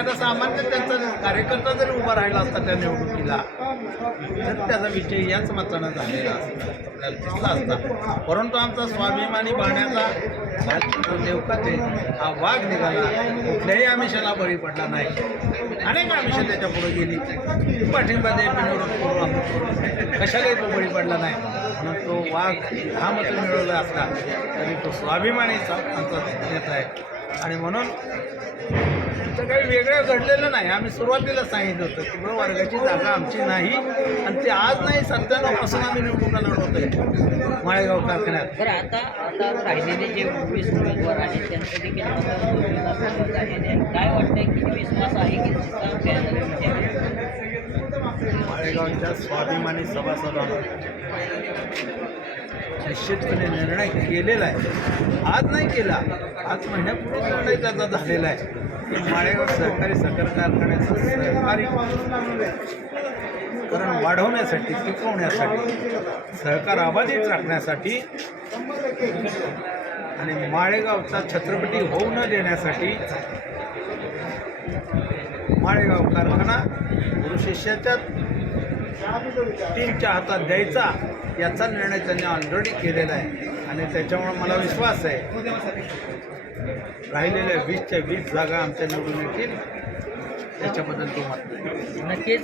एखादा सामान्य त्यांचा कार्यकर्ता जरी उभा राहिला असता त्या निवडणुकीला तर त्याचा विषय याच मतानं झालेला आपल्याला दिसला असता. परंतु आमचा स्वाभिमानी बाण्याचा देवकाचे हा वाघ निघाला. कुठल्याही आमिषाला बळी पडला नाही. अनेक आमिषं त्याच्या पुढे गेली. पाठिंबा दे विरोध कशालाही तो बळी पडला नाही. म्हणून तो वाघ हा मत मिळवला असला तरी तो स्वाभिमानीचा आमचा नेता आहे. आणि म्हणून तर काही वेगळं घडलेलं नाही. आम्ही सुरुवातीला सांगितलं होतं की बरं वर्गाची जागा आमची नाही. आणि ती आज नाही सत्त्याण्णवपासून आम्ही निवडणुका लढवतोय. माळेगाव कारखान्यात. बरं आता आता राहिलेले जे वीस उमेदवार आहेत त्यांचं देखील काय वाटतंय किती विश्वास आहे की? माळेगावच्या स्वाभिमानी सभासदांना. निश्चितपणे निर्णय केलेला आहे. आज नाही केला आज महिन्यापूर्वी निर्णय त्याचा झालेला आहे. माळेगाव सहकारी साखर कारखान्याचं सहकारी करण वाढवण्यासाठी टिकवण्यासाठी सहकार अबाधित राखण्यासाठी आणि माळेगावचा छत्रपती होऊ न देण्यासाठी माळेगाव कारखाना गुरुशिष्याच्या टीमच्या हातात द्यायचा याचा निर्णय त्यांनी ऑलरेडी केलेला आहे. आणि त्याच्यामुळे मला विश्वास आहे. राहिलेल्या वीसच्या वीस जागा आमच्या निवडून येतील त्याच्याबद्दल तो मत नक्कीच